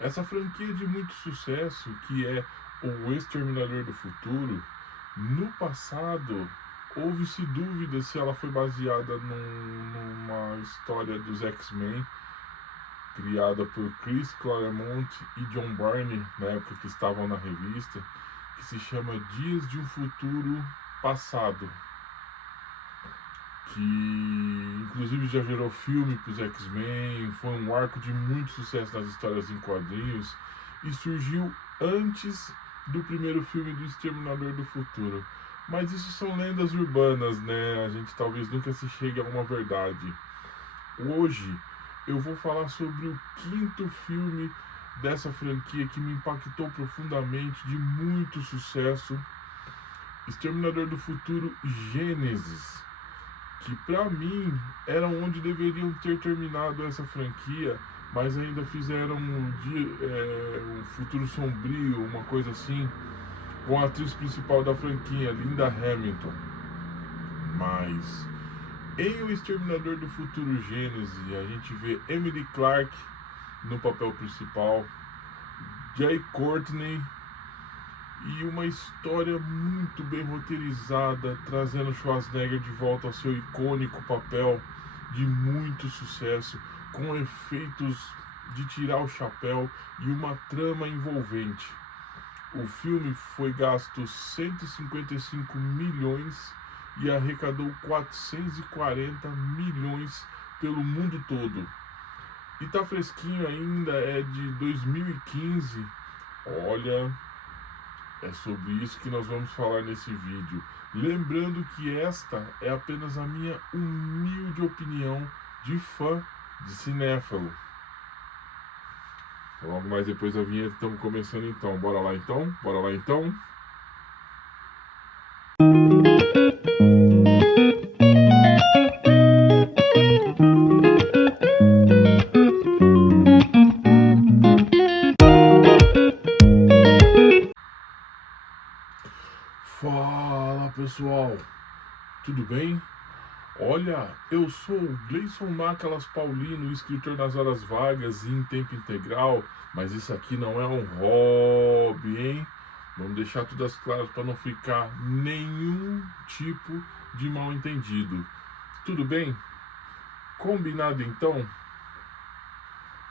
Essa franquia de muito sucesso, que é o Exterminador do Futuro, no passado houve-se dúvida se ela foi baseada numa história dos X-Men, criada por Chris Claremont e John Byrne, na época que estavam na revista, que se chama Dias de um Futuro Passado, que inclusive já gerou filme para os X-Men, foi um arco de muito sucesso nas histórias em quadrinhos e surgiu antes do primeiro filme do Exterminador do Futuro. Mas isso são lendas urbanas, né? A gente talvez nunca se chegue a uma verdade. Hoje eu vou falar sobre o quinto filme dessa franquia que me impactou profundamente, de muito sucesso, Exterminador do Futuro Gênesis, que pra mim era onde deveriam ter terminado essa franquia, mas ainda fizeram um Futuro Sombrio, uma coisa assim, com a atriz principal da franquia, Linda Hamilton. Mas em O Exterminador do Futuro Gênesis, a gente vê Emily Clarke no papel principal, Jai Courtney, e uma história muito bem roteirizada, trazendo Schwarzenegger de volta ao seu icônico papel de muito sucesso, com efeitos de tirar o chapéu e uma trama envolvente. O filme foi gasto 155 milhões e arrecadou 440 milhões pelo mundo todo. E tá fresquinho ainda, é de 2015. Olha, é sobre isso que nós vamos falar nesse vídeo. Lembrando que esta é apenas a minha humilde opinião de fã de cinéfilo. Logo mais depois da vinheta estamos começando então. Bora lá então? Bora lá então? Fala pessoal, tudo bem? Olha, eu sou o Gleison Macalas Paulino, escritor nas horas vagas e em tempo integral, mas isso aqui não é um hobby, hein? Vamos deixar tudo às claras para não ficar nenhum tipo de mal entendido. Tudo bem? Combinado então?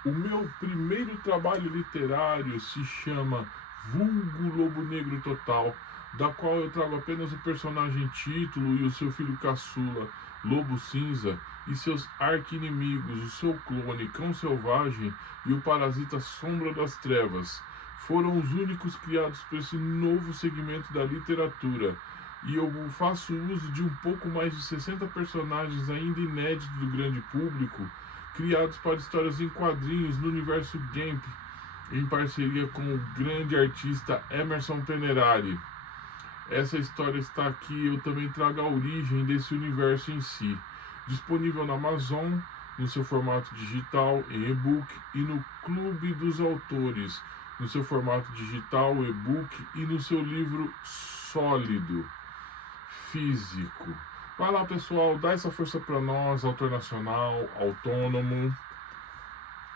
O meu primeiro trabalho literário se chama Vulgo Lobo Negro Total, da qual eu trago apenas o personagem título e o seu filho caçula, Lobo Cinza, e seus arqui-inimigos, o seu clone Cão Selvagem e o parasita Sombra das Trevas. Foram os únicos criados para esse novo segmento da literatura. E eu faço uso de um pouco mais de 60 personagens ainda inéditos do grande público, criados para histórias em quadrinhos no universo Gamp, em parceria com o grande artista Emerson Penerari. Essa história está aqui, eu também trago a origem desse universo em si. Disponível na Amazon, no seu formato digital, em e-book, e no Clube dos Autores, no seu formato digital, e-book, e no seu livro sólido, físico. Vai lá pessoal, dá essa força para nós, autor nacional, autônomo.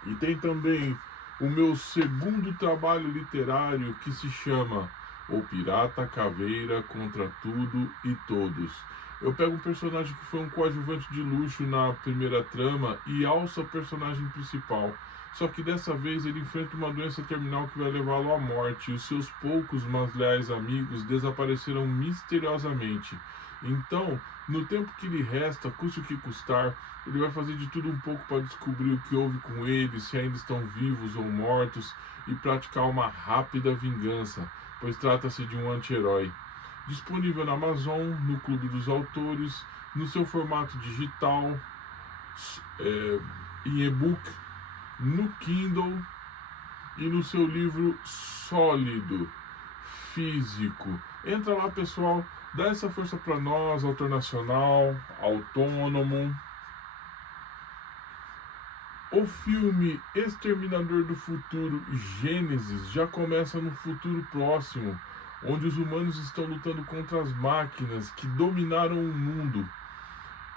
E tem também o meu segundo trabalho literário que se chama O Pirata Caveira contra Tudo e Todos. Eu pego um personagem que foi um coadjuvante de luxo na primeira trama e alça o personagem principal. Só que dessa vez ele enfrenta uma doença terminal que vai levá-lo à morte e os seus poucos, mas leais amigos desapareceram misteriosamente. Então, no tempo que lhe resta, custe o que custar, ele vai fazer de tudo um pouco para descobrir o que houve com eles, se ainda estão vivos ou mortos, e praticar uma rápida vingança, pois trata-se de um anti-herói. Disponível na Amazon, no Clube dos Autores, no seu formato digital, em e-book, no Kindle e no seu livro sólido, físico. Entra lá pessoal, dá essa força para nós, autor nacional, autônomo. O filme Exterminador do Futuro Gênesis já começa no futuro próximo, onde os humanos estão lutando contra as máquinas que dominaram o mundo.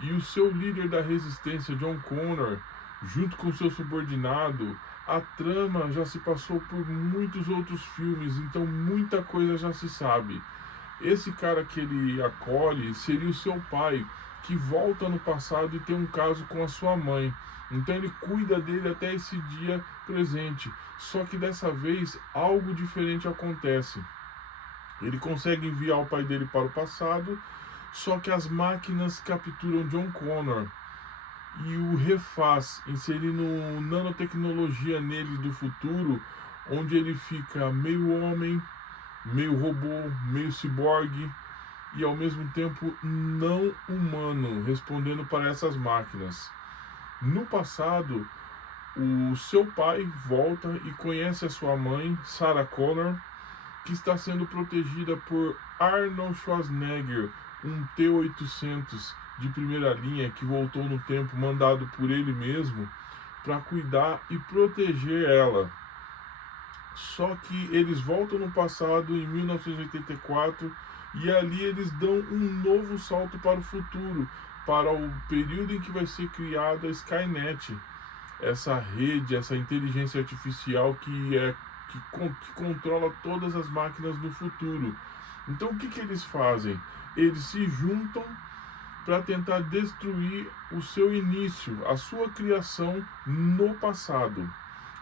E o seu líder da resistência, John Connor, junto com seu subordinado, a trama já se passou por muitos outros filmes, então muita coisa já se sabe. Esse cara que ele acolhe seria o seu pai, que volta no passado e tem um caso com a sua mãe. Então ele cuida dele até esse dia presente. Só que dessa vez algo diferente acontece. Ele consegue enviar o pai dele para o passado, só que as máquinas capturam John Connor e o refaz, inserindo nanotecnologia nele do futuro, onde ele fica meio homem, meio robô, meio ciborgue e ao mesmo tempo não humano, respondendo para essas máquinas. No passado, o seu pai volta e conhece a sua mãe, Sarah Connor, que está sendo protegida por Arnold Schwarzenegger, um T-800 de primeira linha que voltou no tempo, mandado por ele mesmo para cuidar e proteger ela. Só que eles voltam no passado, em 1984, e ali eles dão um novo salto para o futuro, para o período em que vai ser criada a Skynet, essa rede, essa inteligência artificial que controla todas as máquinas do futuro. Então o que eles fazem? Eles se juntam para tentar destruir o seu início, a sua criação no passado.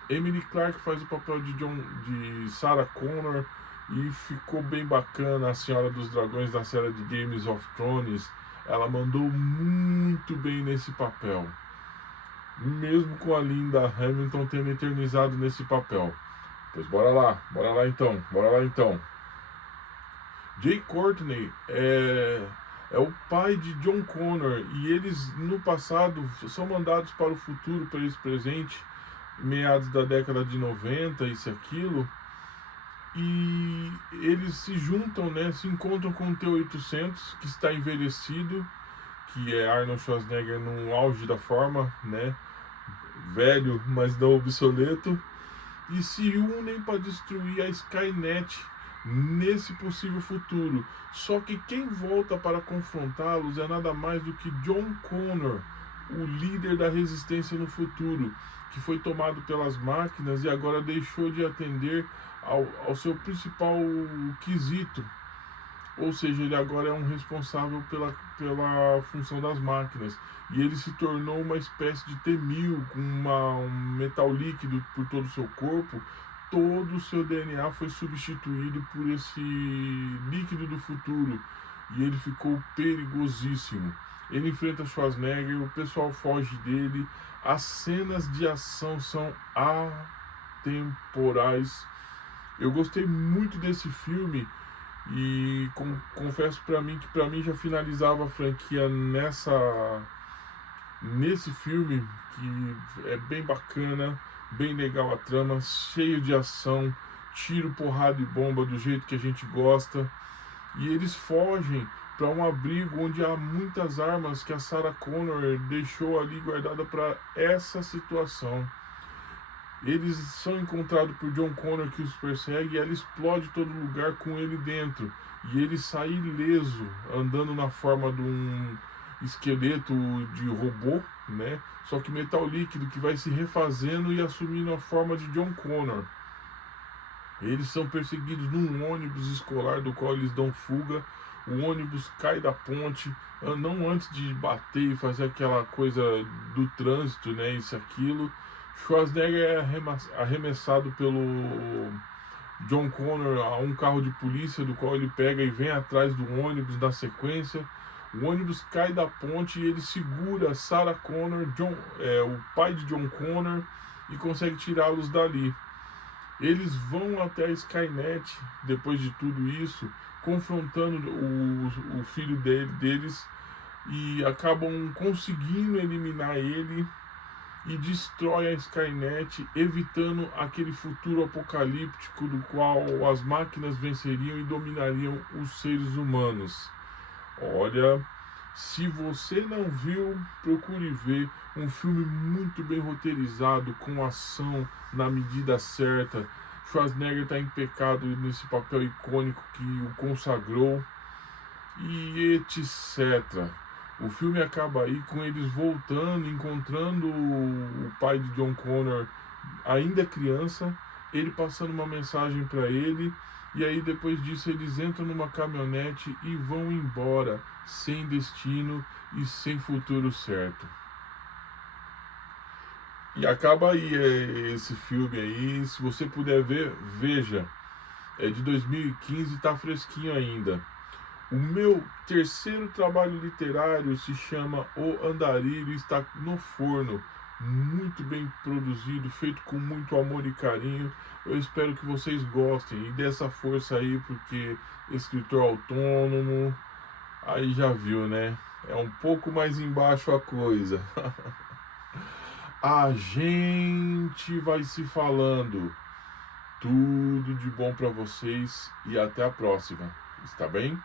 Emily Clarke faz o papel de Sarah Connor e ficou bem bacana. A Senhora dos Dragões da série de Games of Thrones, ela mandou muito bem nesse papel, mesmo com a Linda Hamilton tendo eternizado nesse papel. Pois bora lá então. Jay Courtney é o pai de John Connor e eles no passado são mandados para o futuro, para esse presente, meados da década de 90, isso e aquilo, e eles se juntam, né, se encontram com o T-800, que está envelhecido, que é Arnold Schwarzenegger no auge da forma, né, velho, mas não obsoleto, e se unem para destruir a Skynet nesse possível futuro. Só que quem volta para confrontá-los é nada mais do que John Connor, o líder da resistência no futuro, que foi tomado pelas máquinas e agora deixou de atender ao seu principal quesito. Ou seja, ele agora é um responsável pela função das máquinas. E ele se tornou uma espécie de T-1000, com um metal líquido por todo o seu corpo. Todo o seu DNA foi substituído por esse líquido do futuro. E ele ficou perigosíssimo. Ele enfrenta Schwarzenegger, o pessoal foge dele. As cenas de ação são atemporais. Eu gostei muito desse filme. E confesso para mim já finalizava a franquia nesse filme, que é bem bacana, bem legal a trama, cheio de ação, tiro, porrada e bomba do jeito que a gente gosta. E eles fogem para um abrigo onde há muitas armas que a Sarah Connor deixou ali guardada para essa situação. Eles são encontrados por John Connor, que os persegue, e ela explode todo lugar com ele dentro. E ele sai ileso, andando na forma de um esqueleto de robô, né? Só que metal líquido, que vai se refazendo e assumindo a forma de John Connor. Eles são perseguidos num ônibus escolar do qual eles dão fuga. O ônibus cai da ponte, não antes de bater e fazer aquela coisa do trânsito, né? Isso e aquilo. Schwarzenegger é arremessado pelo John Connor a um carro de polícia, do qual ele pega e vem atrás do ônibus na sequência. O ônibus cai da ponte e ele segura Sarah Connor, o pai de John Connor, e consegue tirá-los dali. Eles vão até a Skynet, depois de tudo isso, confrontando o filho deles, e acabam conseguindo eliminar ele e destrói a Skynet, evitando aquele futuro apocalíptico do qual as máquinas venceriam e dominariam os seres humanos. Olha, se você não viu, procure ver. Um filme muito bem roteirizado, com ação na medida certa. Schwarzenegger está impecável nesse papel icônico que o consagrou, e etc. O filme acaba aí com eles voltando, encontrando o pai de John Connor ainda criança, ele passando uma mensagem para ele, e aí depois disso eles entram numa caminhonete e vão embora, sem destino e sem futuro certo. E acaba aí esse filme aí, se você puder ver, veja. É de 2015, tá fresquinho ainda. O meu terceiro trabalho literário se chama O Andarilho, está no forno, muito bem produzido, feito com muito amor e carinho. Eu espero que vocês gostem e dê essa força aí, porque escritor autônomo, aí já viu, né? É um pouco mais embaixo a coisa. A gente vai se falando. Tudo de bom para vocês e até a próxima. Está bem?